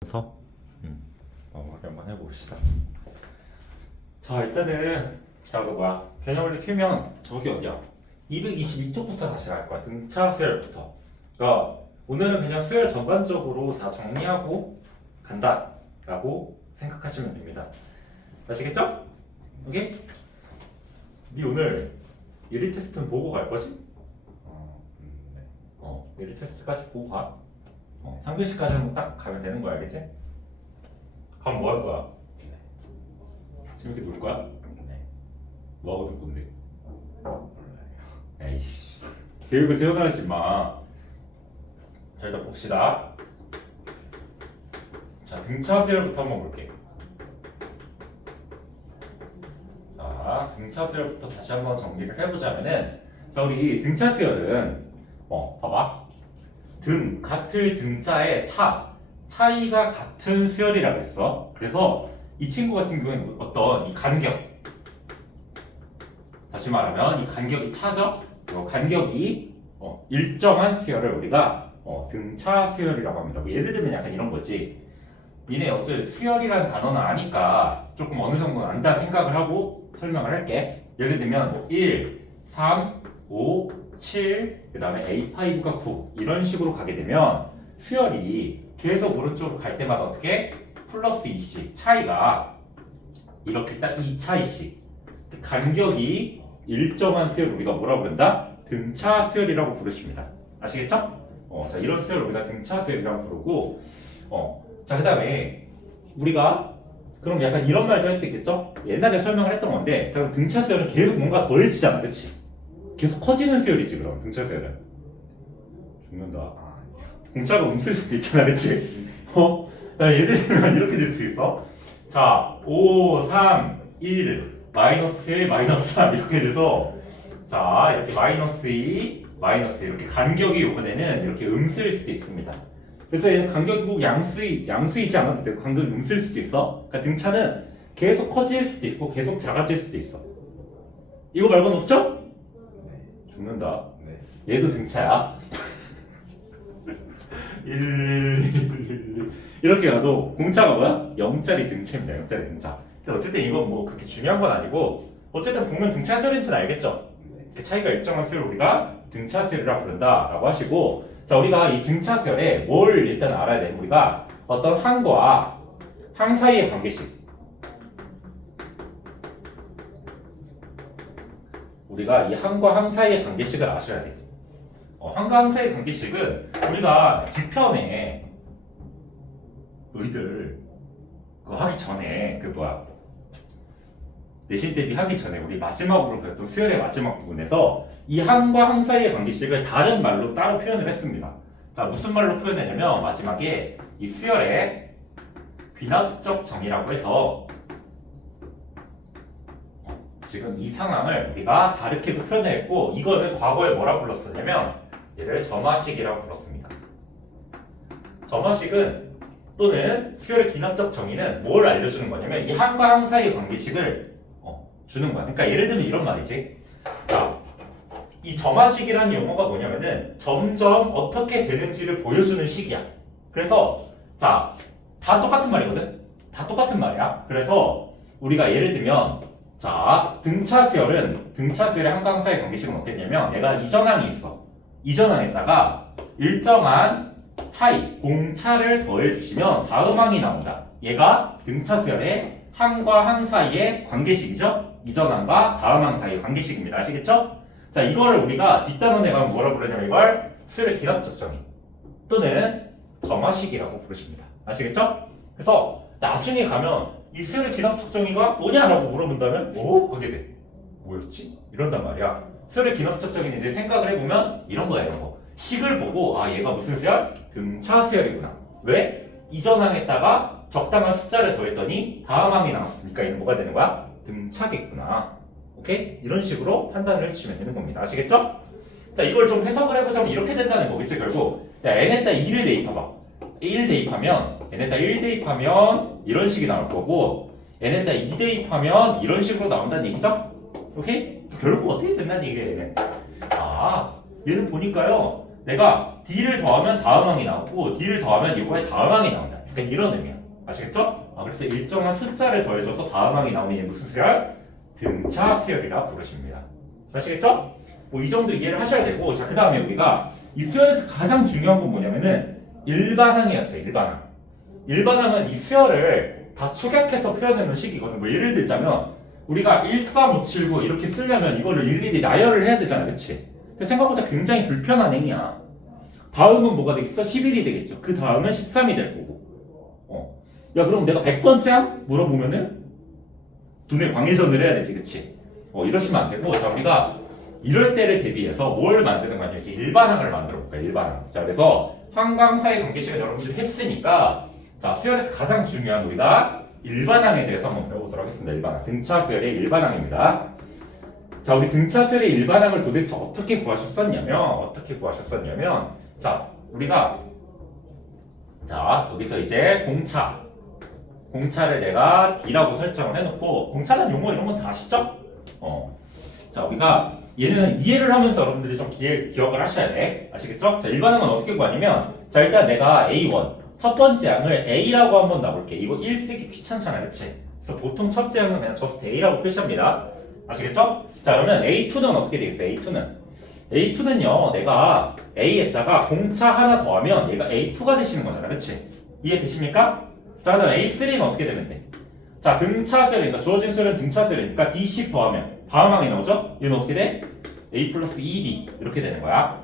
그래서 한번 해봅시다. 자, 일단은 개념을 피우면 저기 어디야? 222쪽부터 다시 갈 거야. 등차 수열부터. 그러니까 오늘은 그냥 수열 전반적으로 다 정리하고 간다라고 생각하시면 됩니다. 아시겠죠? 오케이? 네 오늘 유리 테스트는 보고 갈 거지? 유리 테스트까지 보고 가. 3교시까지는 딱 가면 되는 거야, 알겠지? 그럼 뭐 할 거야? 재밌게 놀 거야? 뭐 하고 놀 건데? 에이씨, 교육을 세워가지 마. 자, 일단 봅시다. 자, 등차 수열부터 한번 볼게. 자, 등차 수열부터 다시 한번 정리를 해보자면은, 자, 우리 등차 수열은 봐봐. 같을 등자의 차이가 같은 수열이라고 했어. 그래서 이 친구 같은 경우에는 어떤 이 간격, 다시 말하면 이 간격이 차죠? 간격이 일정한 수열을 우리가 등차 수열이라고 합니다. 뭐 예를 들면 약간 이런 거지. 니네 어떤 수열이라는 단어는 아니까 조금 어느 정도는 안다 생각을 하고 설명을 할게. 예를 들면 뭐 1, 3, 5, 7, 그 다음에 A5가 9 이런 식으로 가게 되면 수열이 계속 오른쪽으로 갈 때마다 어떻게? 플러스 2씩 차이가 이렇게 딱 2차이씩 간격이 일정한 수열을 우리가 뭐라고 부른다? 등차 수열이라고 부르십니다. 아시겠죠? 자, 이런 수열을 우리가 등차 수열이라고 부르고 자, 그 다음에 우리가 그럼 약간 이런 말도 할 수 있겠죠? 옛날에 설명을 했던 건데 자, 그럼 등차 수열은 계속 뭔가 더해지잖아, 그치? 계속 커지는 수열이지. 그럼 등차 수열은 죽는다. 공차가 움쓸 수도 있잖아, 그치? 자, 예를 들면 이렇게 될 수 있어. 자, 5, 3, 1, 마이너스 1, 마이너스 3 이렇게 돼서 자, 이렇게 마이너스 2, 마이너스 1 이렇게 간격이 이번에는 이렇게 음수일 수도 있습니다. 그래서 얘는 간격이 꼭 양수이지 않아도 되고 간격이 음수일 수도 있어. 그러니까 등차는 계속 커질 수도 있고 계속 작아질 수도 있어. 이거 말고는 없죠? 죽는다. 얘도 등차야. 1, 이렇게 가도 공차가 뭐야? 0짜리 등차입니다. 0짜리 등차. 어쨌든 이건 뭐 그렇게 중요한 건 아니고 어쨌든 보면 등차 수열인지는 알겠죠? 그 차이가 일정한 수열을 우리가 등차 수열이라고 부른다라고 하시고 자, 우리가 이 등차 수열에 뭘 일단 알아야 돼? 우리가 어떤 항과 항 사이의 관계식 우리가 이 항과 항 사이의 관계식을 아셔야 돼. 항과 항 사이의 관계식은 우리가 뒤편에 너희들 그거 하기 전에 내신 대비 하기 전에 우리 마지막으로 배웠던 수열의 마지막 부분에서 이 항과 항 사이의 관계식을 다른 말로 따로 표현을 했습니다. 자, 무슨 말로 표현했냐면 마지막에 이 수열의 귀납적 정의라고 해서 지금 이 상황을 우리가 다르게도 표현했고 이거는 과거에 뭐라고 불렀었냐면 얘를 점화식이라고 불렀습니다. 점화식은 또는 수열의 귀납적 정의는 뭘 알려주는 거냐면 이 항과 항 사이의 관계식을 주는 거야. 그러니까 예를 들면 이런 말이지. 자, 이 점화식이라는 용어가 뭐냐면은 점점 어떻게 되는지를 보여주는 식이야. 그래서 자, 다 똑같은 말이거든. 다 똑같은 말이야. 그래서 우리가 예를 들면 자, 등차 수열의 항과 항 사이의 관계식은 어땠냐면 내가 이전항이 있어. 이전항에다가 일정한 차이, 공차를 더해주시면 다음 항이 나온다. 얘가 등차 수열의 항과 항 사이의 관계식이죠. 이전항과 다음 항 사이의 관계식입니다. 아시겠죠? 자, 이거를 우리가 뒷단원에 가면 뭐라고 부르냐면 이걸 수열의 귀납적 정의 또는 점화식이라고 부르십니다. 아시겠죠? 그래서 나중에 가면 이 수열의 귀납적 정의가 뭐냐라고 물어본다면 하게 돼. 뭐였지? 이런단 말이야. 수열의 귀납적 정의는 이제 생각을 해보면 이런 거야, 이런 거. 식을 보고 얘가 무슨 수열? 등차 수열이구나. 왜? 이전 항에다가 적당한 숫자를 더했더니 다음 항이 나왔으니까 얘는 뭐가 되는 거야? 등차겠구나. 오케이? 이런 식으로 판단을 해주시면 되는 겁니다. 아시겠죠? 자, 이걸 좀 해석을 해보자면 이렇게 된다는 거겠지, 결국. 야, n에다 2를 대입해봐. 1 대입하면 n에다 1 대입하면 이런 식이 나올 거고 n에다 2 대입하면 이런 식으로 나온다는 얘기죠? 오케이? 결국 어떻게 된다는 얘기예요, 얘는. 얘는 보니까요. 내가 D를 더하면 다음 항이 나오고 D를 더하면 이거에 다음 항이 나온다. 약간 이런 의미야. 아시겠죠? 그래서 일정한 숫자를 더해줘서 다음 항이 나오는 게 무슨 수열? 등차 수열이라 부르십니다. 아시겠죠? 뭐 이 정도 이해를 하셔야 되고, 자, 그 다음에 우리가 이 수열에서 가장 중요한 건 뭐냐면은 일반항이었어요. 일반항. 일반항은 이 수열을 다 축약해서 표현하는 식이거든. 뭐 예를 들자면 우리가 13579 이렇게 쓰려면 이거를 일일이 나열을 해야 되잖아, 그치? 근데 생각보다 굉장히 불편한 행위야. 다음은 뭐가 되겠어? 11이 되겠죠. 그 다음은 13이 될 거고. 야, 그럼 내가 100번째 항? 물어보면은 눈에 광해전을 해야 되지, 그치? 이러시면 안 되고, 자, 우리가 이럴 때를 대비해서 뭘 만드는 거냐면 일반항을 만들어 볼까요? 일반항. 자, 그래서 항과 사이 관계식을 여러분들이 했으니까, 자, 수열에서 가장 중요한 우리가 일반항에 대해서 한번 배워보도록 하겠습니다. 일반항. 등차 수열의 일반항입니다. 자, 우리 등차 수열의 일반항을 도대체 어떻게 구하셨었냐면, 자, 우리가, 자, 여기서 이제 공차를 내가 D라고 설정을 해놓고, 공차란 용어 이런 건 다 아시죠? 자, 우리가 얘는 이해를 하면서 여러분들이 좀 기억을 하셔야 돼. 아시겠죠? 자, 일반항은 어떻게 구하냐면, 자, 일단 내가 A1, 첫 번째 항을 A라고 한번 놔볼게. 이거 1 쓰기 귀찮잖아, 그치? 그래서 보통 첫째 항은 그냥 just A라고 표시합니다. 아시겠죠? 자, 그러면 A2는 어떻게 되겠어요? A2는요, 내가 A에다가 공차 하나 더하면 얘가 A2가 되시는 거잖아, 그치? 이해되십니까? 자, 그 다음 A3는 어떻게 되는데? 자, 등차수열이니까 주어진 수열은 등차수열이니까 D10 더하면 다음 항이 나오죠? 얘는 어떻게 돼? A 플러스 2D 이렇게 되는 거야.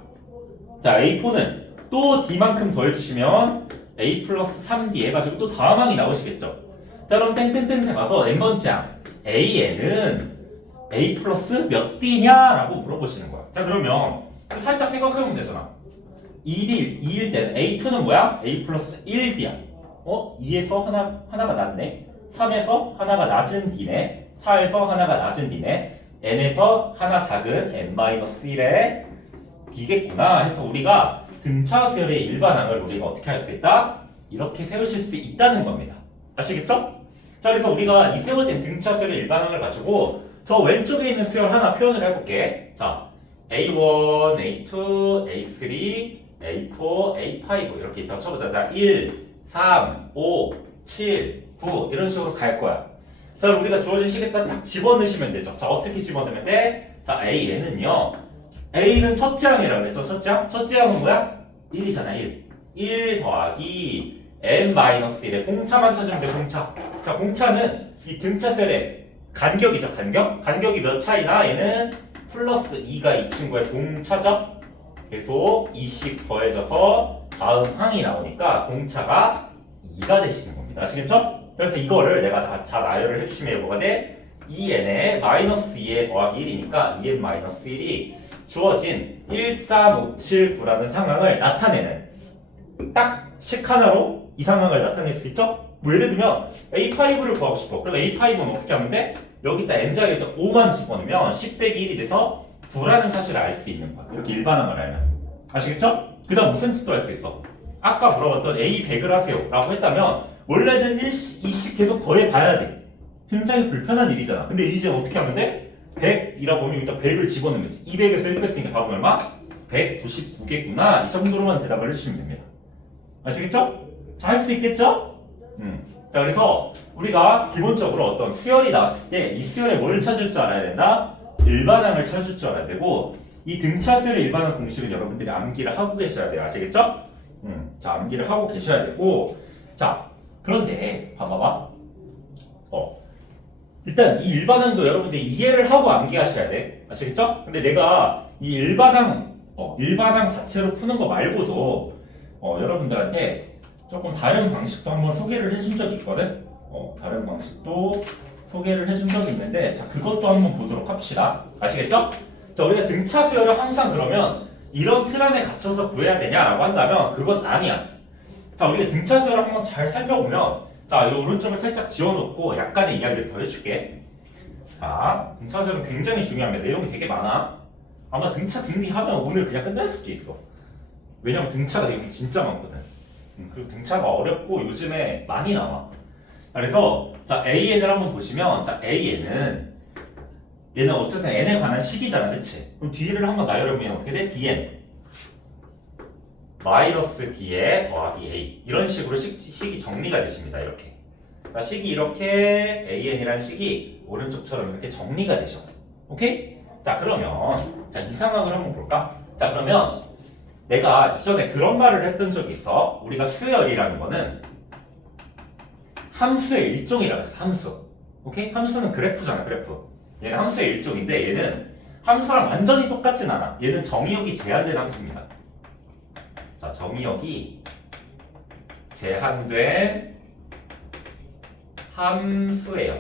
자, A4는 또 D만큼 더해주시면 A 플러스 3D 해가지고 또 다음 항이 나오시겠죠? 자, 그럼 땡땡땡 가서 n번째 항 A에는 A 플러스 몇 D냐라고 물어보시는 거야. 자, 그러면 살짝 생각해보면 되잖아. 2일 때는 A2는 뭐야? A 플러스 1D야. 2에서 하나가 낮네. 3에서 하나가 낮은 D네. 4에서 하나가 낮은 D네. N에서 하나 작은 N-1의 D겠구나 해서 우리가 등차 수열의 일반항을 우리가 어떻게 할 수 있다? 이렇게 세우실 수 있다는 겁니다. 아시겠죠? 자, 그래서 우리가 이 세워진 등차 수열의 일반항을 가지고 저 왼쪽에 있는 수열 하나 표현을 해볼게. 자, A1, A2, A3, A4, A5 이렇게 있다고 쳐보자. 자, 1, 3, 5, 7, 9 이런 식으로 갈 거야. 자, 그럼 우리가 주어진 식에다 딱 집어넣으시면 되죠. 자, 어떻게 집어넣으면 돼? 자, A는 첫째 항이라고 그랬죠? 첫째 항은 뭐야? 1이잖아, 1 더하기 n-1의 공차만 찾으면 돼, 공차. 자, 공차는 이 등차셀의 간격이죠, 간격이 몇 차이나? 얘는 플러스 2가 이 친구의 공차죠? 계속 2씩 더해져서 다음 항이 나오니까 공차가 2가 되시는 겁니다. 아시겠죠? 그래서 이거를 내가 다 나열을 해주시면 뭐가 돼? 2n에 마이너스 2에 더하기 1이니까 2n-1이 주어진 1, 3, 5, 7, 9라는 상황을 나타내는 딱 식 하나로 이 상황을 나타낼 수 있죠? 뭐 예를 들면 A5를 구하고 싶어. 그럼 A5는 어떻게 하면 돼? 여기다 n자에다 5만 집어넣으면 10 빼기 1이 돼서 9라는 사실을 알 수 있는 거야. 이렇게 일반항을 알면. 아시겠죠? 그 다음 무슨 짓도 할 수 있어? 아까 물어봤던 A 100을 하세요 라고 했다면 원래는 2씩 계속 더해봐야 돼. 굉장히 불편한 일이잖아. 근데 이제 어떻게 하면 돼? 100이라고 하면 일단 100을 집어넣으면 돼. 200에서 1 뺐으니까 답은 얼마? 199겠구나. 이 정도로만 대답을 해주시면 됩니다. 아시겠죠? 자, 할 수 있겠죠? 자, 그래서 우리가 기본적으로 어떤 수열이 나왔을 때 이 수열에 뭘 찾을 줄 알아야 된다? 일반항을 찾을 줄 알아야 되고 이 등차 수열의 일반항 공식은 여러분들이 암기를 하고 계셔야 돼요. 아시겠죠? 자, 암기를 하고 계셔야 되고 자, 그런데 봐봐봐. 일단 이 일반항도 여러분들이 이해를 하고 암기하셔야 돼. 아시겠죠? 근데 내가 이 일반항 자체로 푸는 거 말고도 여러분들한테 조금 다른 방식도 한번 소개를 해준 적이 있거든? 다른 방식도 소개를 해준 적이 있는데 자, 그것도 한번 보도록 합시다. 아시겠죠? 자, 우리가 등차 수열을 항상 그러면 이런 틀 안에 갇혀서 구해야 되냐라고 한다면 그건 아니야. 자, 우리가 등차 수열을 한번 잘 살펴보면 자, 이 오른쪽을 살짝 지워놓고 약간의 이야기를 더 해줄게. 자, 등차 수열은 굉장히 중요합니다. 내용이 되게 많아. 아마 등차 등비하면 오늘 그냥 끝날 수도 있어. 왜냐면 등차가 내용이 진짜 많거든. 그리고 등차가 어렵고 요즘에 많이 나와. 그래서 자, AN을 한번 보시면 자, AN은 얘는 어쨌든 n에 관한 식이잖아, 그치? 그럼 뒤를 한번 나열해보면 어떻게 돼? dn 마이너스 D에 더하기 A 이런 식으로 식이 정리가 되십니다. 이렇게. 자, 식이 이렇게 AN이라는 식이 오른쪽처럼 이렇게 정리가 되죠. 오케이? 자, 그러면 자, 이 상황을 한번 볼까? 자, 그러면 내가 이전에 그런 말을 했던 적이 있어. 우리가 수열이라는 거는 함수의 일종이라고 했어. 함수. 오케이? 함수는 그래프잖아. 그래프. 얘는 함수의 일종인데 얘는 함수랑 완전히 똑같진 않아. 얘는 정의역이 제한된 함수입니다. 자, 정의역이 제한된 함수예요.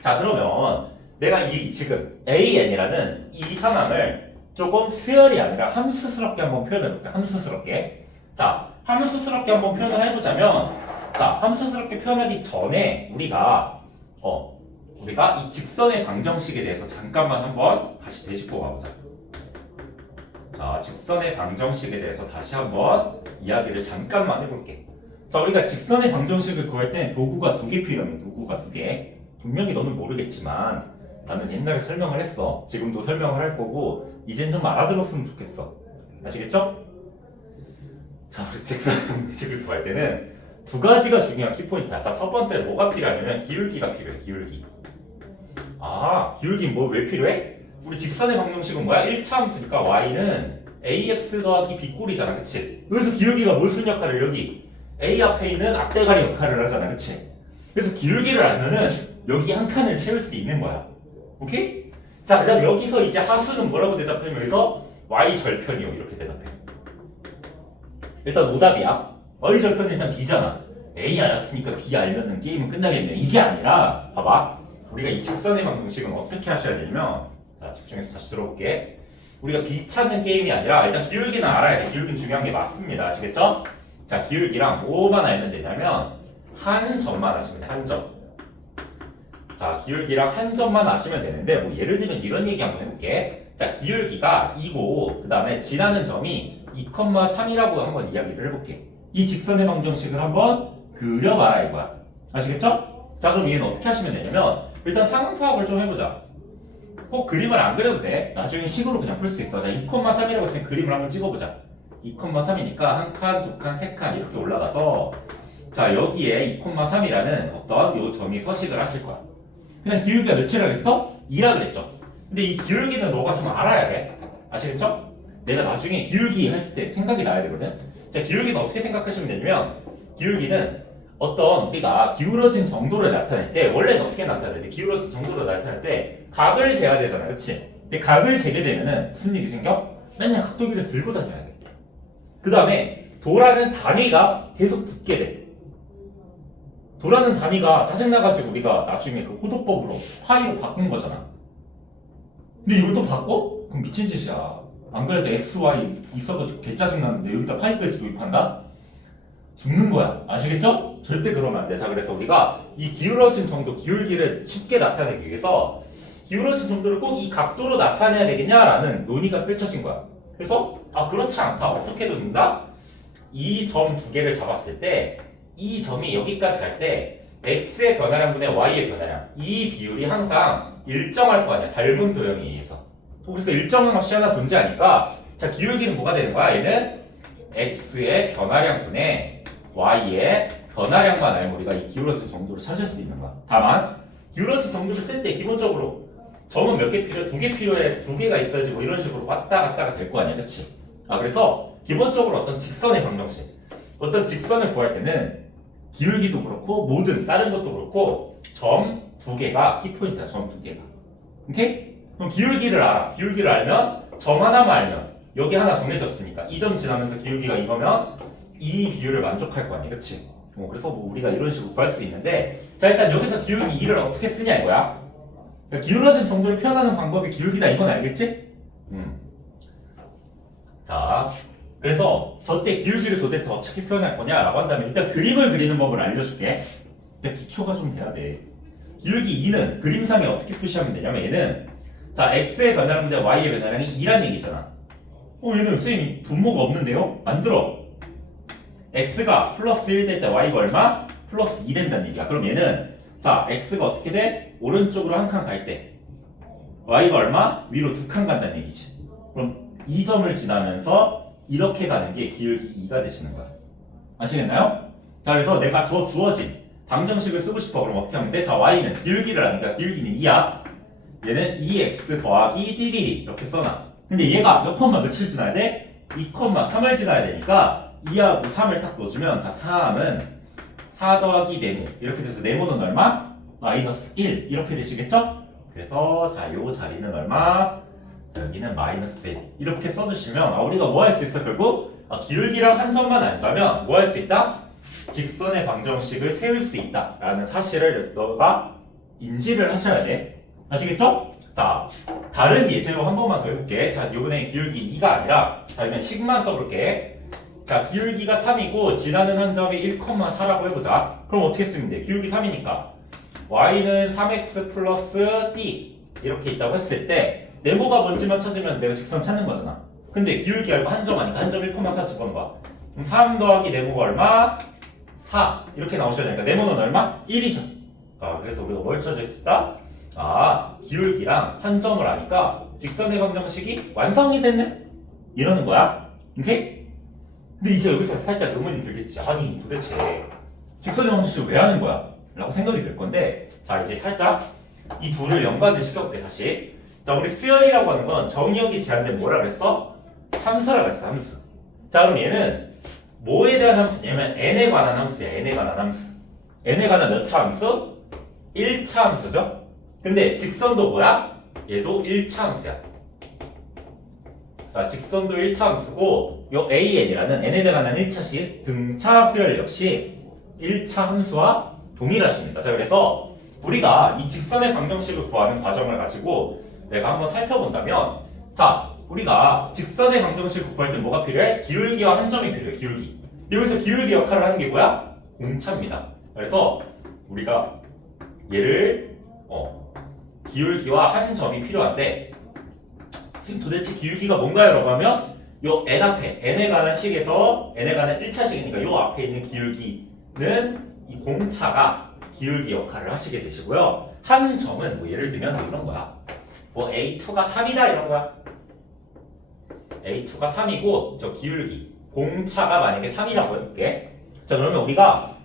자, 그러면 내가 이 지금 AN이라는 이 상황을 조금 수열이 아니라 함수스럽게 한번 표현해볼게. 함수스럽게. 자, 함수스럽게 한번 표현을 해보자면, 자, 함수스럽게 표현하기 전에 우리가 이 직선의 방정식에 대해서 잠깐만 한번 다시 되짚고 가보자. 자, 직선의 방정식에 대해서 다시 한번 이야기를 잠깐만 해볼게. 자, 우리가 직선의 방정식을 구할 때 도구가 2개 필요해. 도구가 2개. 분명히 너는 모르겠지만 나는 옛날에 설명을 했어. 지금도 설명을 할 거고 이젠 좀 알아들었으면 좋겠어. 아시겠죠? 자, 우리 직선의 방정식을 구할 때는 2가지가 중요한 키포인트야. 자, 첫 번째 뭐가 필요하냐면 기울기가 필요해. 기울기. 아, 기울기는 왜 필요해? 우리 직선의 방정식은 뭐야? 1차 함수니까 y는 ax 더하기 b꼴이잖아. 그치? 여기서 기울기가 무슨 역할을 여기 a 앞에 있는 앞대가리 역할을 하잖아. 그치? 그래서 기울기를 알면은 여기 한 칸을 채울 수 있는 거야. 오케이? 자, 그 다음 여기서 이제 하수는 뭐라고 대답하면 여기서 y 절편이요. 이렇게 대답해. 일단 오답이야. y 절편은 일단 b잖아. a 알았으니까 b 알면은 게임은 끝나겠네. 이게 아니라 봐봐. 우리가 이 직선의 방정식은 어떻게 하셔야 되냐면, 자, 집중해서 다시 들어볼게. 우리가 b 찾는 게임이 아니라 일단 기울기는 알아야 돼. 기울기는 중요한 게 맞습니다. 아시겠죠? 자, 기울기랑 뭐만 알면 되냐면 한 점만 아시면 돼. 한 점. 자, 기울기랑 한 점만 아시면 되는데 뭐 예를 들면 이런 얘기 한번 해볼게. 자, 기울기가 2고 그 다음에 지나는 점이 2,3이라고 한번 이야기를 해볼게. 이 직선의 방정식을 한번 그려봐라 이거야. 아시겠죠? 자, 그럼 얘는 어떻게 하시면 되냐면 일단 상황 파악을 좀 해보자. 꼭 그림을 안 그려도 돼. 나중에 식으로 그냥 풀 수 있어. 자, 2,3이라고 했으니 그림을 한번 찍어보자. 2,3이니까 한 칸, 두 칸, 세 칸 이렇게 올라가서 자, 여기에 2,3이라는 어떤 요 점이 서식을 하실 거야. 그냥 기울기가 몇이라고 했어? 2라 그랬죠. 근데 이 기울기는 너가 좀 알아야 돼. 아시겠죠? 내가 나중에 기울기 했을 때 생각이 나야 되거든. 자, 기울기는 어떻게 생각하시면 되냐면 기울기는 어떤 우리가 기울어진 정도를 나타낼 때 원래는 어떻게 나타내야 돼? 기울어진 정도를 나타낼 때 각을 재야 되잖아. 그치? 근데 각을 재게 되면은 무슨 일이 생겨? 맨날 각도기를 들고 다녀야 돼. 그 다음에 도라는 단위가 계속 붙게 돼. 도라는 단위가 짜증나가지고 우리가 나중에 그 호도법으로 파이로 바꾼 거잖아. 근데 이걸 또 바꿔? 그럼 미친 짓이야. 안 그래도 x, y 있어가지고 개 짜증나는데 여기다 파이까지 도입한다? 죽는 거야. 아시겠죠? 절대 그러면 안 돼. 자, 그래서 우리가 이 기울어진 정도, 기울기를 쉽게 나타내기 위해서 기울어진 정도를 꼭 이 각도로 나타내야 되겠냐라는 논의가 펼쳐진 거야. 그래서 그렇지 않다. 어떻게 된다? 이 점 2개를 잡았을 때 이 점이 여기까지 갈 때 x의 변화량분의 y의 변화량 이 비율이 항상 일정할 거 아니야. 닮은 도형에 의해서. 그래서 일정한 값이 하나 존재하니까 자, 기울기는 뭐가 되는 거야? 얘는 x의 변화량분의 y의 변화량만 알면 우리가 이 기울어진 정도를 찾을 수 있는 거야. 다만 기울어진 정도를 쓸 때 기본적으로 점은 몇 개 필요해? 2개 필요해. 2개가 있어야지 뭐 이런 식으로 왔다 갔다가 될 거 아니야. 그치? 그래서 기본적으로 어떤 직선의 방정식 어떤 직선을 구할 때는 기울기도 그렇고 모든 다른 것도 그렇고 점 2개가 키포인트야. 점 2개가. 오케이? 그럼 기울기를 알아. 기울기를 알면 점 하나만 알면 여기 하나 정해졌으니까 이 점 지나면서 기울기가 이거면 이 비율을 만족할 거 아니야. 그치? 그래서 뭐 우리가 이런 식으로 구할 수 있는데 자, 일단 여기서 기울기 2를 어떻게 쓰냐 이거야. 그러니까 기울어진 정도를 표현하는 방법이 기울기다. 이건 알겠지? 자, 그래서 저때 기울기를 도대체 어떻게 표현할 거냐라고 한다면 일단 그림을 그리는 법을 알려줄게. 근데 기초가 좀 돼야 돼. 기울기 2는 그림상에 어떻게 표시하면 되냐면 얘는 자, x의 변화량분의 y의 변화량이 2란 얘기잖아. 얘는 선생님이 분모가 없는데요? 만들어. x가 플러스 1 될 때 y가 얼마? 플러스 2 된다는 얘기야. 그럼 얘는 자, x가 어떻게 돼? 오른쪽으로 한 칸 갈 때 y가 얼마? 위로 2칸 간다는 얘기지. 그럼 이 점을 지나면서 이렇게 가는 게 기울기 2가 되시는 거야. 아시겠나요? 자, 그래서 내가 저 주어진 방정식을 쓰고 싶어. 그럼 어떻게 하면 돼? 자, y는 기울기를 아니까 기울기는 2야. 얘는 2x 더하기 dd 이렇게 써놔. 근데 얘가 몇 컴마 며칠 지나야 돼? 2,3을 지나야 되니까 2하고 3을 딱 넣어주면 자 3은 4 더하기 네모 이렇게 돼서 네모는 얼마? 마이너스 1 이렇게 되시겠죠? 그래서 자 요 자리는 얼마? 여기는 마이너스 1 이렇게 써주시면 우리가 뭐 할 수 있어 결국? 기울기랑 한 점만 안다면 뭐 할 수 있다? 직선의 방정식을 세울 수 있다 라는 사실을 너가 인지를 하셔야 돼. 아시겠죠? 자, 다른 예제로 한 번만 더 해볼게. 자, 이번에 기울기 2가 아니라 자, 이번 식만 써볼게. 자, 기울기가 3이고 지나는 한 점이 1,4라고 해보자. 그럼 어떻게 쓰면 돼? 기울기 3이니까 y는 3x 플러스 d 이렇게 있다고 했을 때 네모가 뭔지만 찾으면 내가 직선 찾는 거잖아. 근데 기울기 알고 한 점 아니까 한 점 1,4 집어넣어. 그럼 3 더하기 네모가 얼마? 4 이렇게 나오셔야 되니까 네모는 얼마? 1이죠. 그래서 우리가 뭘 찾아있었다? 기울기랑 한 점을 아니까 직선의 방정식이 완성이 됐네? 이러는 거야. 오케이? 근데 이제 여기서 살짝 의문이 들겠지. 아니 도대체 직선의 방정식을 왜 하는 거야? 라고 생각이 들 건데 자 이제 살짝 이 둘을 연관을 시켜볼게 다시. 자 우리 수열이라고 하는 건 정의역이 제한된 뭐라 그랬어? 함수라고 했어 함수. 자 그럼 얘는 뭐에 대한 함수냐면 n에 관한 함수야. n에 관한 함수. n에 관한 몇 차 함수? 1차 함수죠? 근데 직선도 뭐야? 얘도 1차 함수야. 자, 직선도 1차 함수고 요 AN이라는 n에 관한 1차식 등차 수열 역시 1차 함수와 동일하십니다. 자, 그래서 우리가 이 직선의 방정식을 구하는 과정을 가지고 내가 한번 살펴본다면 자, 우리가 직선의 방정식을 구할 때 뭐가 필요해? 기울기와 한 점이 필요해. 기울기. 여기서 기울기 역할을 하는 게 뭐야? 공차입니다. 그래서 우리가 얘를 기울기와 한 점이 필요한데 지금 도대체 기울기가 뭔가요? 라고 하면 요 n 앞에 n에 관한 식에서 n에 관한 1차식이니까 요 앞에 있는 기울기는 이 공차가 기울기 역할을 하시게 되시고요. 한 점은 뭐 예를 들면 뭐 이런 거야. 뭐 a2가 3이다 이런 거야. a2가 3이고 저 기울기 공차가 만약에 3이라고 해볼게. 자 그러면 우리가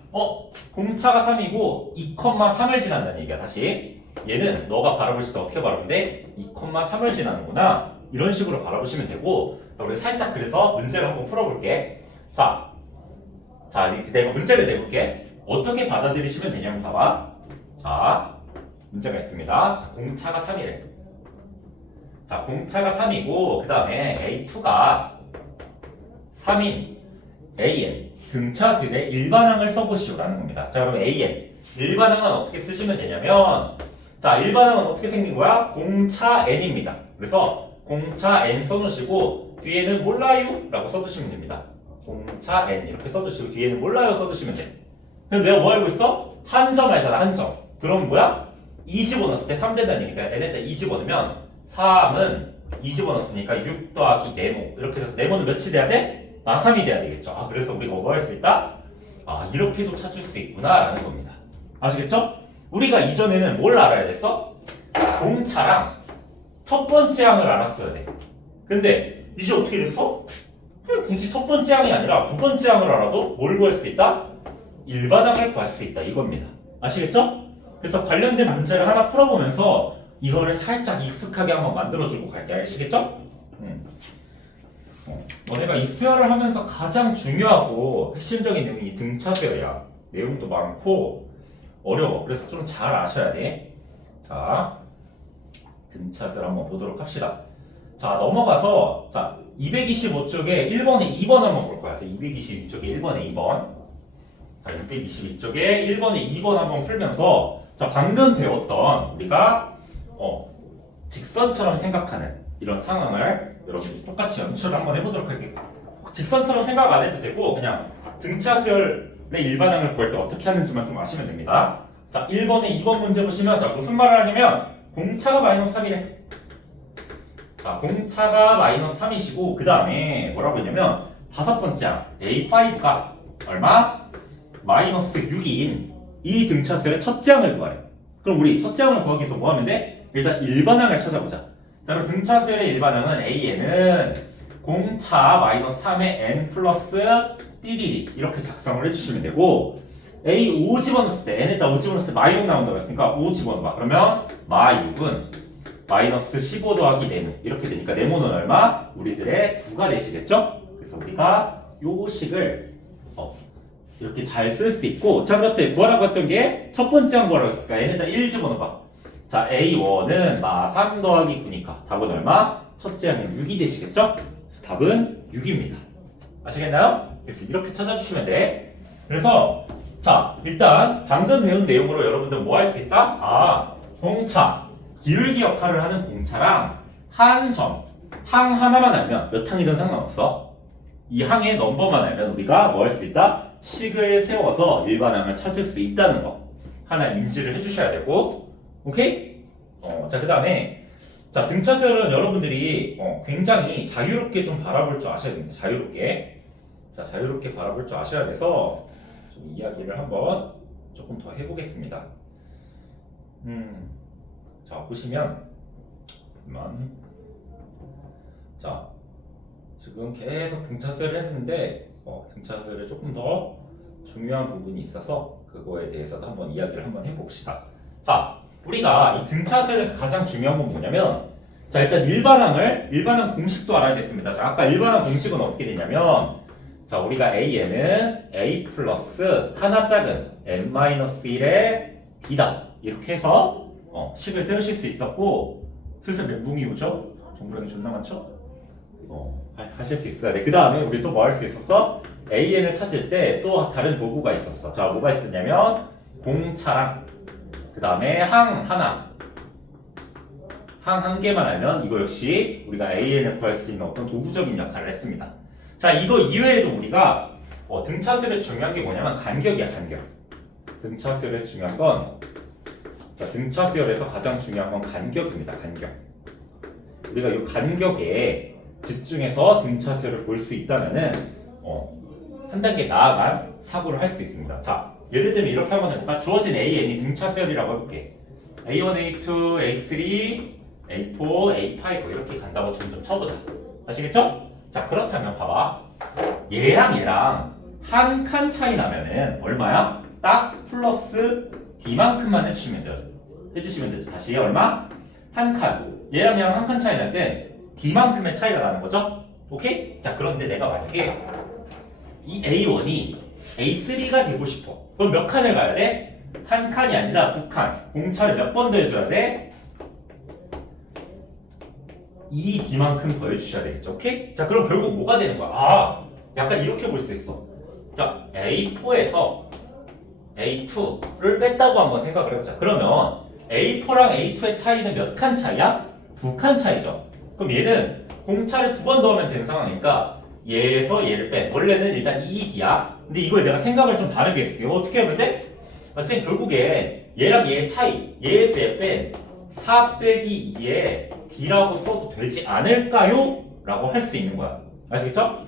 공차가 3이고 2,3을 지난다는 얘기야. 다시 얘는 너가 바라보실 때 어떻게 바라보면 돼? 2,3을 지나는구나 이런 식으로 바라보시면 되고 우리 살짝 그래서 문제를 한번 풀어볼게. 자 이제 내가 문제를 내볼게. 어떻게 받아들이시면 되냐면 봐봐. 자 문제가 있습니다. 자, 공차가 3이래. 자 공차가 3이고 그 다음에 A2가 3인 AN 등차수의 일반항을 써보시오라는 겁니다. 자 그럼 AN 일반항은 어떻게 쓰시면 되냐면 자 일반항은 어떻게 생긴 거야? 공차 N입니다. 그래서 공차 N 써놓으시고 뒤에는 몰라요 라고 써주시면 됩니다. 공차 N 이렇게 써주시고 뒤에는 몰라요 써주시면 돼. 그럼 내가 뭐 알고 있어? 한 점 알잖아 한 점. 그럼 뭐야? 2 집어넣었을 때 3 된다는 얘기니까 N에다 2 집어넣으면 3은 2 집어넣었으니까 6 더하기 네모 이렇게 돼서 네모는 몇이 돼야 돼? 3이 돼야 되겠죠. 그래서 우리가 뭐 할 수 있다? 이렇게도 찾을 수 있구나 라는 겁니다. 아시겠죠? 우리가 이전에는 뭘 알아야 됐어? 공차랑 첫 번째 항을 알았어야 돼. 근데 이제 어떻게 됐어? 굳이 첫 번째 항이 아니라 두 번째 항을 알아도 뭘 구할 수 있다? 일반항을 구할 수 있다 이겁니다. 아시겠죠? 그래서 관련된 문제를 하나 풀어보면서 이거를 살짝 익숙하게 한번 만들어주고 갈게. 아시겠죠? 내가 이 수열을 하면서 가장 중요하고 핵심적인 내용이 등차 수열이야. 내용도 많고 어려워. 그래서 좀 잘 아셔야 돼. 자, 등차 수열 한번 보도록 합시다. 자, 넘어가서 자 225쪽에 1번에 2번 한번 볼 거야. 222쪽에 1번에 2번. 자, 222쪽에 1번에 2번 한번 풀면서 자 방금 배웠던 우리가 직선처럼 생각하는 이런 상황을 여러분이 똑같이 연출을 한번 해보도록 할게요. 직선처럼 생각 안 해도 되고 그냥 등차 수열의 일반항을 구할 때 어떻게 하는지만 좀 아시면 됩니다. 자 1번에 2번 문제 보시면 자 무슨 말을 하냐면 공차가 마이너스 3이래. 자 공차가 마이너스 3이시고 그 다음에 뭐라고 했냐면 다섯 번째 항 A5가 얼마? 마이너스 6인 이 등차 수열의 첫째 항을 구하래. 그럼 우리 첫째 항을 구하기 위해서 뭐 하면 돼? 일단 일반항을 찾아보자. 자 그럼 등차 수열의 일반항은 AN은 공차 마이너스 3의 n 플러스 띠리리 이렇게 작성을 해주시면 되고 a 5 집어넣었을 때 n에다 5 집어넣었을 때 마6 나온다고 했으니까 5 집어넣어봐. 그러면 마6은 마이너스 15 더하기 네모 이렇게 되니까 네모는 얼마? 우리들의 9가 되시겠죠? 그래서 우리가 요 식을 이렇게 잘 쓸 수 있고 자 그렇대 구하라고 했던 게 첫 번째 한 거라고 했으니까 n에다 1 집어넣어봐. 자 a1은 마3 더하기 9니까 답은 얼마? 첫째 항은 6이 되시겠죠? 그래서 답은 6입니다. 아시겠나요? 그래서 이렇게 찾아주시면 돼. 그래서 자 일단 방금 배운 내용으로 여러분들 뭐 할 수 있다? 공차 기울기 역할을 하는 공차랑 항 하나만 알면 몇 항이든 상관없어. 이 항의 넘버만 알면 우리가 뭐 할 수 있다? 식을 세워서 일반항을 찾을 수 있다는 거 하나 인지를 해주셔야 되고 오케이? 자 그 다음에 자 등차 수열은 여러분들이 굉장히 자유롭게 좀 바라볼 줄 아셔야 됩니다. 자유롭게 바라볼 줄 아셔야 돼서 좀 이야기를 한번 조금 더 해보겠습니다. 자 보시면 자 지금 계속 등차 수열을 했는데 등차 수열에 조금 더 중요한 부분이 있어서 그거에 대해서도 한번 이야기를 한번 해봅시다. 자 우리가 이 등차 수열에서 가장 중요한 건 뭐냐면 자 일단 일반항 공식도 알아야겠습니다. 자 아까 일반항 공식은 어떻게 되냐면 자 우리가 AN은 A 플러스 하나 작은 n-1의 D다 이렇게 해서 식을 세우실 수 있었고 슬슬 멘붕이 오죠? 동그라미 존나 많죠? 하실 수 있어야 돼. 그 다음에 우리 또 뭐 할 수 있었어? AN을 찾을 때 또 다른 도구가 있었어. 자 뭐가 있었냐면 공차랑 그 다음에 항 한 개만 알면 이거 역시 우리가 AN을 구할 수 있는 어떤 도구적인 역할을 했습니다. 자 이거 이외에도 우리가 등차수열에 중요한 게 뭐냐면 간격이야. 등차수열에 중요한 건 등차수열에서 가장 중요한 건 간격입니다. 간격. 우리가 이 간격에 집중해서 등차수열을 볼 수 있다면은 한 단계 나아간 사고를 할 수 있습니다. 자 예를 들면 이렇게 한번 해볼까? 주어진 AN이 등차수열이라고 해볼게. A1, A2, A3, A4, A5 이렇게 간다고 점점 쳐보자. 아시겠죠? 자 그렇다면 봐봐. 얘랑 한 칸 차이 나면은 얼마야? 딱 플러스 D만큼만 해주시면 되죠. 다시 얼마? 한 칸. 얘랑 한 칸 차이 날 때 D만큼의 차이가 나는 거죠? 오케이? 자 그런데 내가 만약에 이 A1이 A3가 되고 싶어. 그럼 몇 칸을 가야 돼? 한 칸이 아니라 두 칸. 공차를 몇 번 더 해줘야 돼? 2D만큼 더 해주셔야 되겠죠. 오케이? 자 그럼 결국 뭐가 되는 거야? 약간 이렇게 볼 수 있어. 자 A4에서 A2를 뺐다고 한번 생각을 해보자. 그러면 A4랑 A2의 차이는 몇 칸 차이야? 두 칸 차이죠. 그럼 얘는 공차를 두 번 더하면 되는 상황이니까 얘에서 얘를 뺀. 원래는 일단 2D야. 근데 이걸 내가 생각을 좀 다르게 해볼게. 어떻게 하면 돼? 선생님 결국에 얘랑 얘의 차이, 얘에서 얘 뺀 4 빼기 2에 D라고 써도 되지 않을까요? 라고 할 수 있는 거야. 아시겠죠?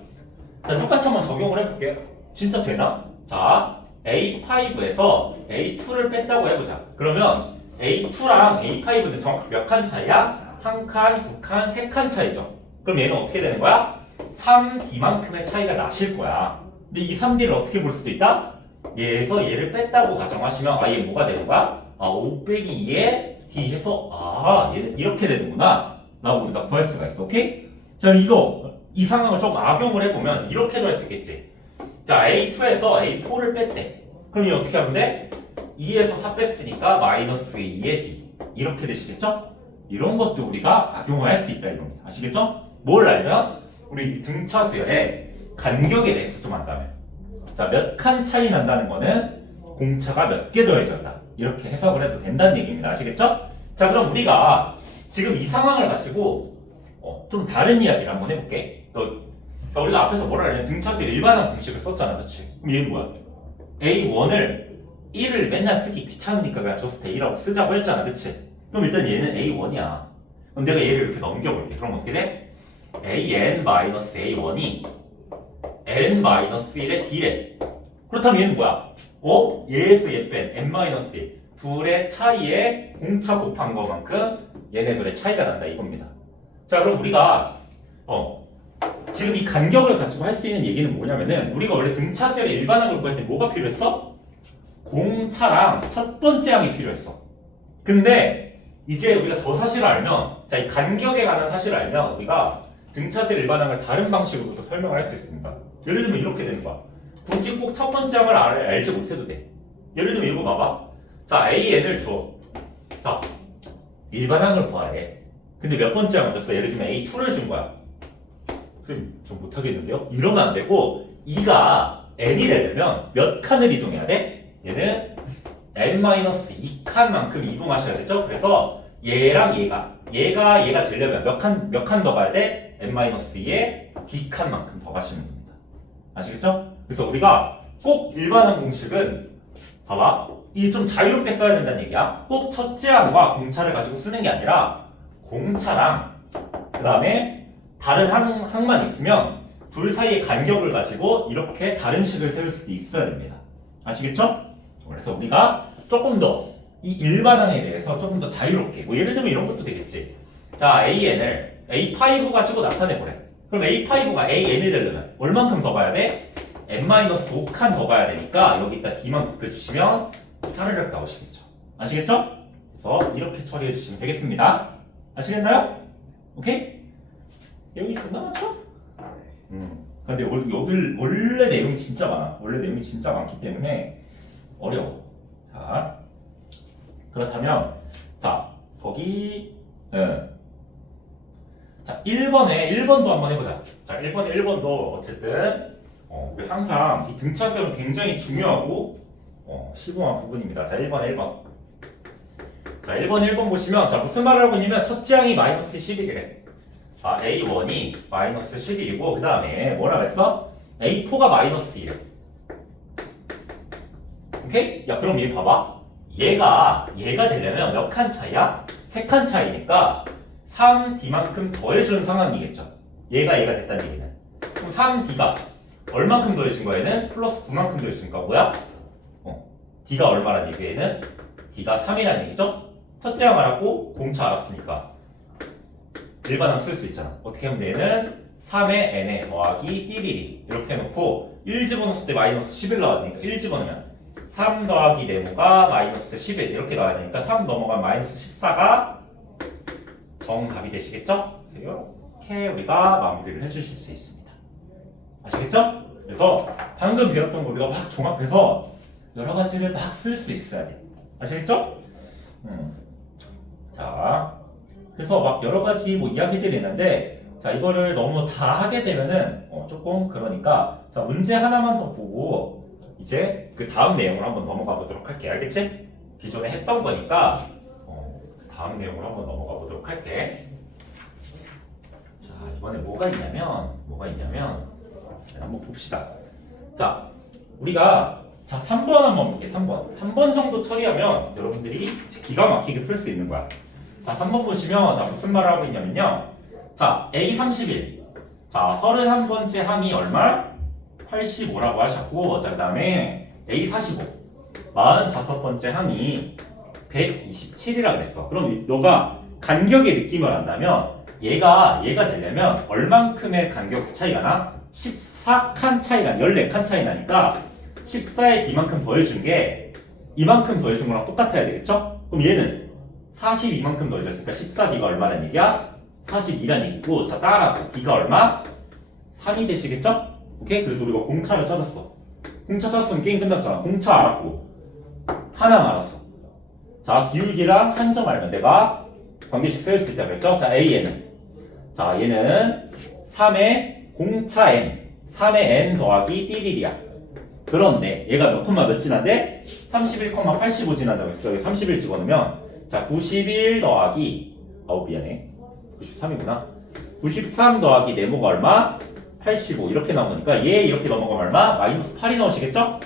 자 똑같이 한번 적용을 해볼게요. 진짜 되나? 자 A5에서 A2를 뺐다고 해보자. 그러면 A2랑 A5는 정확히 몇 칸 차이야? 한 칸, 두 칸, 세 칸 차이죠. 그럼 얘는 어떻게 되는 거야? 3D만큼의 차이가 나실 거야. 근데 이 3D를 어떻게 볼 수도 있다? 얘에서 얘를 뺐다고 가정하시면 얘 뭐가 되는 거야? 5 빼기 2에 D 해서 얘는 이렇게 되는구나 라고 우리가 구할 수가 있어. 오케이? 자 이 상황을 좀 악용을 해보면 이렇게도 할 수 있겠지. 자 A2에서 A4를 뺐대. 그럼 얘 어떻게 하면 돼? 2에서 4 뺐으니까 마이너스 2의 D 이렇게 되시겠죠? 이런 것도 우리가 악용을 할 수 있다 이런 거 아시겠죠? 뭘 알면 우리 등차 수열의 간격에 대해서 좀 안다면 자 몇 칸 차이 난다는 거는 공차가 몇 개 더해졌다 이렇게 해석을 해도 된다는 얘기입니다. 아시겠죠? 자 그럼 우리가 지금 이 상황을 가지고 좀 다른 이야기를 한번 해볼게. 자 우리가 앞에서 뭐라 그랬냐 등차수열 일반항 공식을 썼잖아. 그치? 그럼 얘는 뭐야? A1을 1을 맨날 쓰기 귀찮으니까 그냥 저스트 A라고 쓰자고 했잖아. 그치? 그럼 일단 얘는 A1이야. 그럼 내가 얘를 이렇게 넘겨볼게. 그럼 어떻게 돼? AN-A1이 N-1의 D래. 그렇다면 얘는 뭐야? 얘에서 얘 뺀 N-1 둘의 차이에 공차 곱한 것만큼 얘네들의 차이가 난다 이겁니다. 자 그럼 우리가 지금 이 간격을 가지고 할 수 있는 얘기는 뭐냐면은 우리가 원래 등차수열의 일반항을 구할 때 뭐가 필요했어? 공차랑 첫 번째 항이 필요했어. 근데 이제 우리가 저 사실을 알면, 자, 이 간격에 관한 사실을 알면 우리가 등차수열 일반항을 다른 방식으로도 설명을 할 수 있습니다. 예를 들면 이렇게 되는 거야. 굳이 꼭 첫 번째 항을 알지 못해도 돼. 예를 들면 이거 봐봐. 자, AN을 줘. 자, 일반항을 구하래. 근데 몇 번째 항을 줬어? 예를 들면 A2를 준 거야. 선생님, 좀 못하겠는데요? 이러면 안 되고, E가 N이 되려면 몇 칸을 이동해야 돼? 얘는 N-2칸만큼 이동하셔야 되죠? 그래서 얘랑 얘가 되려면 몇 칸 더 가야 돼? N-2에 B칸만큼 더 가시면 됩니다. 아시겠죠? 그래서 우리가 꼭 일반항 공식은, 봐봐. 이 좀 자유롭게 써야 된다는 얘기야. 꼭 첫째 항과 공차를 가지고 쓰는 게 아니라, 공차랑, 그 다음에 다른 항만 있으면 둘 사이의 간격을 가지고 이렇게 다른 식을 세울 수도 있어야 됩니다. 아시겠죠? 그래서 우리가 조금 더 이 일반항에 대해서 조금 더 자유롭게, 뭐 예를 들면 이런 것도 되겠지. 자, AN을 A5 가지고 나타내보래. 그럼 A5가 AN이 되려면 얼만큼 더 가야 돼? N-5칸 더 가야 되니까 여기다 D만 곱해주시면 사르륵 나오시겠죠. 아시겠죠? 그래서 이렇게 처리해 주시면 되겠습니다. 아시겠나요? 오케이? 내용이 존나 많죠? 근데 여기 원래 내용이 진짜 많아. 원래 내용이 진짜 많기 때문에 어려워. 자, 그렇다면 자, 거기 자, 1번도 한번 해보자. 자, 1번도 어쨌든 우리 항상 이 등차수열은 굉장히 중요하고 시급한 부분입니다. 자, 1번. 자, 1번 보시면, 자, 무슨 말을 하고 있냐면, 첫째 항이 마이너스 11이래. 자, A1이 마이너스 11이고, 그 다음에 뭐라 그랬어? A4가 마이너스 1이래. 오케이? 야, 그럼 얘 봐봐. 얘가 되려면 몇 칸 차이야? 3칸 차이니까 3D만큼 더해주는 상황이겠죠. 얘가 됐다는 얘기는. 그럼 3D가 얼만큼 더해준 거에는 플러스 9만큼 더해주니까 뭐야? D가 얼마란 얘기에는 D가 3이라는 얘기죠? 첫째 항 알았고 공차 알았으니까 일반항 쓸 수 있잖아. 어떻게 하면 얘는 3의 n에 더하기 띠리리 이렇게 해놓고 1 집어넣었을 때 마이너스 11 나왔으니까 1 집어넣으면 3 더하기 네모가 마이너스 11 이렇게 나와야 되니까 3 넘어간 마이너스 14가 정답이 되시겠죠? 그래서 이렇게 우리가 마무리를 해주실 수 있습니다. 아시겠죠? 그래서 방금 배웠던 거 우리가 막 종합해서 여러 가지를 막 쓸 수 있어야 돼. 아시겠죠? 자, 그래서 막 여러 가지 뭐 이야기들이 있는데, 자, 이거를 너무 다 하게 되면은 조금 그러니까, 자, 문제 하나만 더 보고 이제 그 다음 내용으로 한번 넘어가 보도록 할게. 알겠지? 기존에 했던 거니까 다음 내용으로 한번 넘어가 보도록 할게. 자, 이번에 뭐가 있냐면 한번 봅시다. 자, 우리가 자 3번 한번 볼게. 3번 정도 처리하면 여러분들이 기가 막히게 풀 수 있는 거야. 자, 3번 보시면 자 무슨 말을 하고 있냐면요. 자, A31. 자, 31번째 항이 얼마? 85라고 하셨고, 자, 그 다음에 A45. 45번째 항이 127이라 그랬어. 그럼 너가 간격의 느낌을 안다면 얘가 되려면 얼만큼의 간격 차이가 나? 14칸 차이가 14칸 차이 나니까 14에 D만큼 더해준 게 이만큼 더해준 거랑 똑같아야 되겠죠? 그럼 얘는 42만큼 더해줬으니까 14D가 얼마란 얘기야? 42란 얘기고, 자, 따라서 D가 얼마? 3이 되시겠죠? 오케이? 그래서 우리가 공차를 찾았어. 공차 찾았으면 게임 끝났잖아. 공차 알았고 하나 알았어. 자, 기울기랑 한 점 알면 내가 관계식 세울 수 있다고 그랬죠? 자, A는 자, 얘는 3의 공차 n 3의 n 더하기 띠리리야. 그런데 얘가 몇 콤마 몇 지난데? 31,85 지난다고 했죠. 여기 31 집어넣으면 자, 91 더하기 미안해. 93이구나. 93 더하기 네모가 얼마? 85 이렇게 나오니까 얘 이렇게 넘어가면 얼마? 마이너스 8이 나오시겠죠?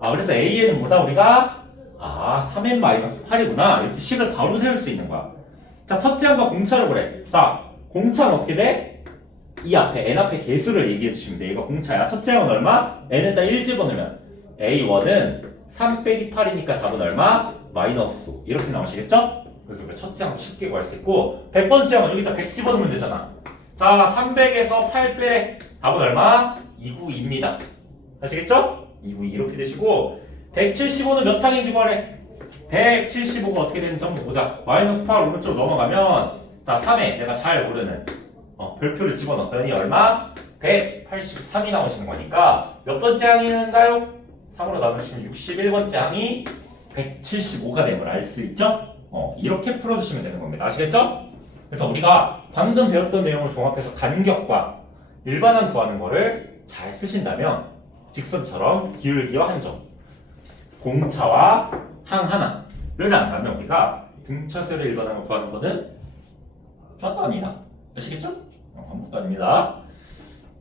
그래서 A에는 뭐다 우리가? 3n 마이너스 8이구나. 이렇게 식을 바로 세울 수 있는 거야. 자, 첫째 항과 공차를 보래. 자, 공차는 어떻게 돼? 이 앞에 n 앞에 개수를 얘기해 주시면 돼. 이거 공차야. 첫째 항은 얼마? n에다 1 집어넣으면 A1은 3 빼기 8이니까 답은 얼마? 마이너스 5 이렇게 나오시겠죠? 그래서 우리가 첫째 항 쉽게 구할 수 있고 100번째 항은 여기다 100 집어넣으면 되잖아. 자, 300에서 8 빼래. 답은 얼마? 292입니다. 아시겠죠? 292 이렇게 되시고 175는 몇 항인지 구하래. 175가 어떻게 되는지 한번 보자. 마이너스 8 오른쪽 넘어가면 자, 3에 내가 잘 모르는 별표를 집어넣었더니 얼마? 183이 나오시는 거니까 몇 번째 항인가요? 3으로 나누시면 61번째 항이 175가 된 걸 알 수 있죠? 이렇게 풀어주시면 되는 겁니다. 아시겠죠? 그래서 우리가 방금 배웠던 내용을 종합해서 간격과 일반항 구하는 거를 잘 쓰신다면 직선처럼 기울기와 한점, 공차와 항 하나를 안다면 우리가 등차수열의 일반항을 구하는 거는 아무것도 아니다. 아시겠죠? 아무것도 아닙니다.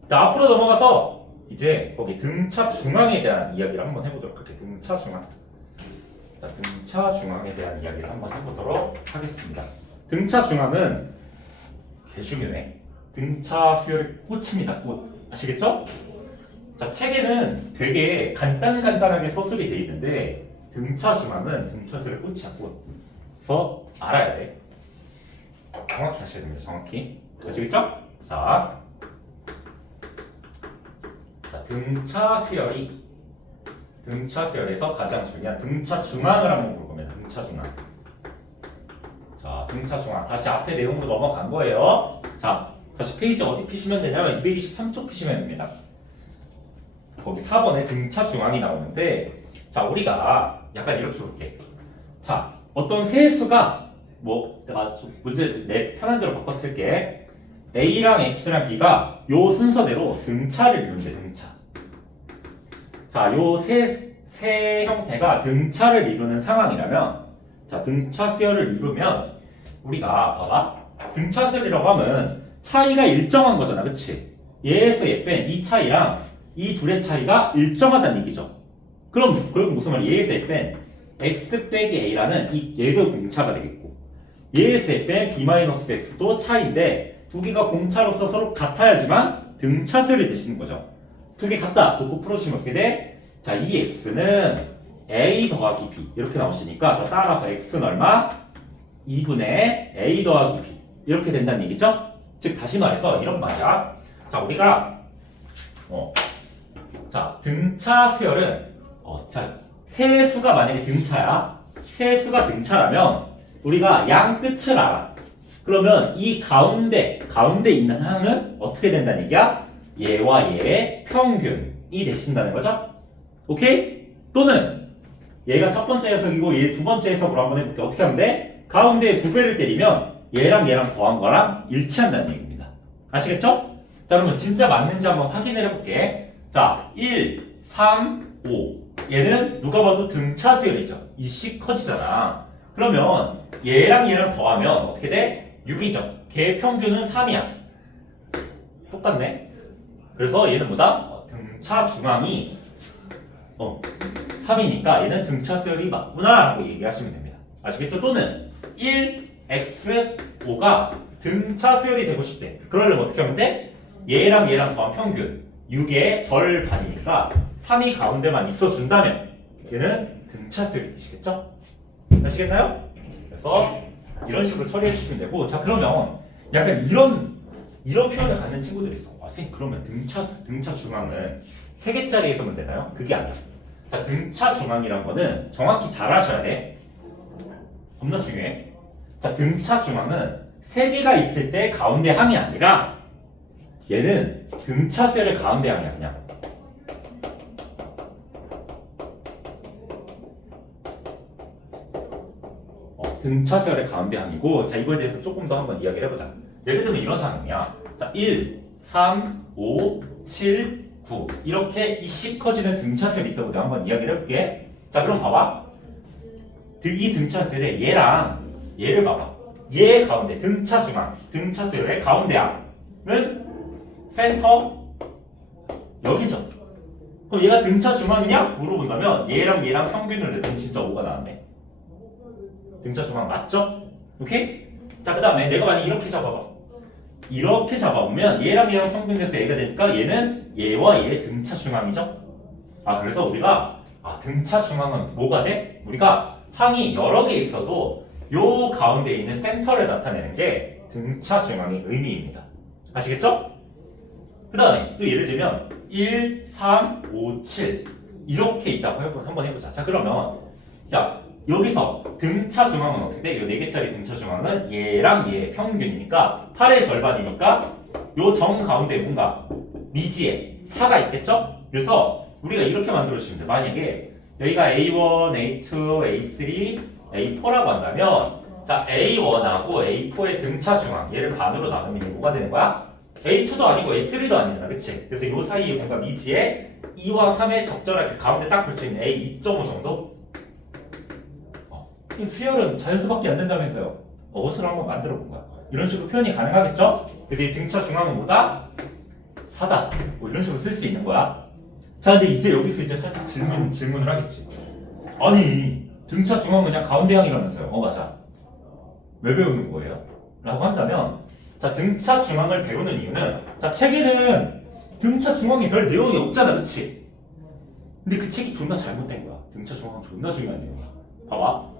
자, 앞으로 넘어가서 이제 거기 등차 중앙에 대한 이야기를 한번 해보도록 할게요. 등차 중앙. 자, 등차 중앙에 대한 이야기를 한번 해보도록 하겠습니다. 등차 중앙은 개 중요해. 등차 수열의 꽃입니다. 꽃. 아시겠죠? 자, 책에는 되게 간단하게 서술이 돼 있는데 등차 중앙은 등차 수열의 꽃이야. 꽃. 그래서 알아야 돼. 정확히 하셔야 됩니다. 정확히. 아시겠죠? 자, 등차 수열에서 가장 중요한 등차 중앙을 한번 볼 겁니다. 등차 중앙. 자, 등차 중앙. 다시 앞에 내용으로 넘어간 거예요. 자, 다시 페이지 어디 피시면 되냐면 223쪽 피시면 됩니다. 거기 4번에 등차 중앙이 나오는데, 자, 우리가 약간 이렇게 볼게. 자, 어떤 세수가 내가 좀 문제 내 편한 대로 바꿔 쓸게. A랑 X랑 B가 요 순서대로 등차를 이룬대. 등차. 자, 요 세 형태가 등차를 이루는 상황이라면, 자, 등차 수열을 이루면 우리가 봐봐. 등차 수열이라고 하면 차이가 일정한 거잖아. 그치? 얘에서 얘 뺀 이 차이랑 이 둘의 차이가 일정하다는 얘기죠. 그럼 무슨 말이야? 얘에서 얘 뺀 x 빼기 a라는 얘도 공차가 되겠고, 얘에서 얘 뺀 b-x도 차이인데 두 개가 공차로서 서로 같아야지만 등차 수열이 되시는 거죠. 두 개 같다. 그거 풀어주시면 어떻게 돼? 자, 이 x는 a 더하기 b 이렇게 나오시니까, 자, 따라서 x는 얼마? 2분의 a 더하기 b 이렇게 된다는 얘기죠? 즉 다시 말해서 이런 말이야. 자, 우리가 자, 등차 수열은 자, 세수가 만약에 등차야. 세수가 등차라면 우리가 양 끝을 알아. 그러면 이 가운데 있는 항은 어떻게 된다는 얘기야? 얘와 얘의 평균이 되신다는 거죠? 오케이? 또는 얘가 첫 번째 해석이고 얘 두 번째 해석으로 한번 해볼게. 어떻게 하면 돼? 가운데에 두 배를 때리면 얘랑 더한 거랑 일치한다는 얘기입니다. 아시겠죠? 자, 그러면 진짜 맞는지 한번 확인을 해볼게. 자, 1, 3, 5 얘는 누가 봐도 등차 수열이죠. 이 씩 커지잖아. 그러면 얘랑 더하면 어떻게 돼? 6이죠. 걔의 평균은 3이야. 똑같네. 그래서 얘는 뭐다? 등차 중앙이 3이니까 얘는 등차 수열이 맞구나 라고 얘기하시면 됩니다. 아시겠죠? 또는 1x5가 등차 수열이 되고 싶대. 그러려면 어떻게 하면 돼? 얘랑 더한 평균 6의 절반이니까 3이 가운데만 있어준다면 얘는 등차 수열이 되시겠죠? 아시겠나요? 그래서 이런 식으로 처리해 주시면 되고, 자, 그러면 약간 이런 표현을 갖는 친구들이 있어. 선생님, 그러면 등차 중앙은 3개짜리에 서면 되나요? 그게 아니야. 자, 등차 중앙이란 거는 정확히 잘 아셔야 돼. 겁나 중요해. 자, 등차 중앙은 3개가 있을 때 가운데 항이 아니라 얘는 등차 수열의 가운데 항이야. 그냥 등차 수열의 가운데 항이고, 자, 이거에 대해서 조금 더 한번 이야기를 해보자. 예를 들면 이런 상황이야. 자, 1, 3, 5, 7, 9 이렇게 이씩 커지는 등차 수열이 있다고 내가 한번 이야기를 해볼게. 자, 그럼 봐봐. 이 등차 수열에 얘랑 얘를 봐봐. 얘 가운데 등차 중앙, 등차 수열의 가운데 항은 센터 여기죠. 그럼 얘가 등차 중앙이냐? 물어본다면 얘랑 평균을 냈더니 진짜 5가 나왔네. 등차 중앙 맞죠? 오케이? 자, 그 다음에 내가 만약 이렇게 잡아봐. 이렇게 잡아보면 얘랑 평균돼서 얘가 되니까 얘는 얘와 얘의 등차 중앙이죠? 아, 그래서 우리가 등차 중앙은 뭐가 돼? 우리가 항이 여러 개 있어도 요 가운데 있는 센터를 나타내는 게 등차 중앙의 의미입니다. 아시겠죠? 그 다음에 또 예를 들면 1, 3, 5, 7 이렇게 있다고 한번 해보자. 자 그러면 자 여기서 등차 중앙은 어떻게 돼? 이 4개짜리 등차 중앙은 얘랑 얘 평균이니까 8의 절반이니까 요 점 가운데 뭔가 미지에 4가 있겠죠? 그래서 우리가 이렇게 만들어주시면 돼. 만약에 여기가 A1, A2, A3, A4라고 한다면 자 A1하고 A4의 등차 중앙 얘를 반으로 나누면 뭐가 되는 거야? A2도 아니고 A3도 아니잖아, 그치? 그래서 이 사이에 뭔가 미지에 2와 3의 적절하게 가운데 딱 걸쳐있는 A 2.5 정도? 이 수열은 자연수밖에 안 된다면서요. 어것을 한번 만들어 본 거야. 이런 식으로 표현이 가능하겠죠? 그래서 이 등차 중앙은 뭐다? 4다. 뭐 이런 식으로 쓸 수 있는 거야. 자, 근데 이제 여기서 이제 살짝 질문을 하겠지. 아니, 등차 중앙은 그냥 가운데 향이라면서요. 맞아. 왜 배우는 거예요? 라고 한다면, 자, 등차 중앙을 배우는 이유는, 자, 책에는 등차 중앙에 별 내용이 없잖아, 그치? 근데 그 책이 존나 잘못된 거야. 등차 중앙은 존나 중요한 내용이야. 봐봐.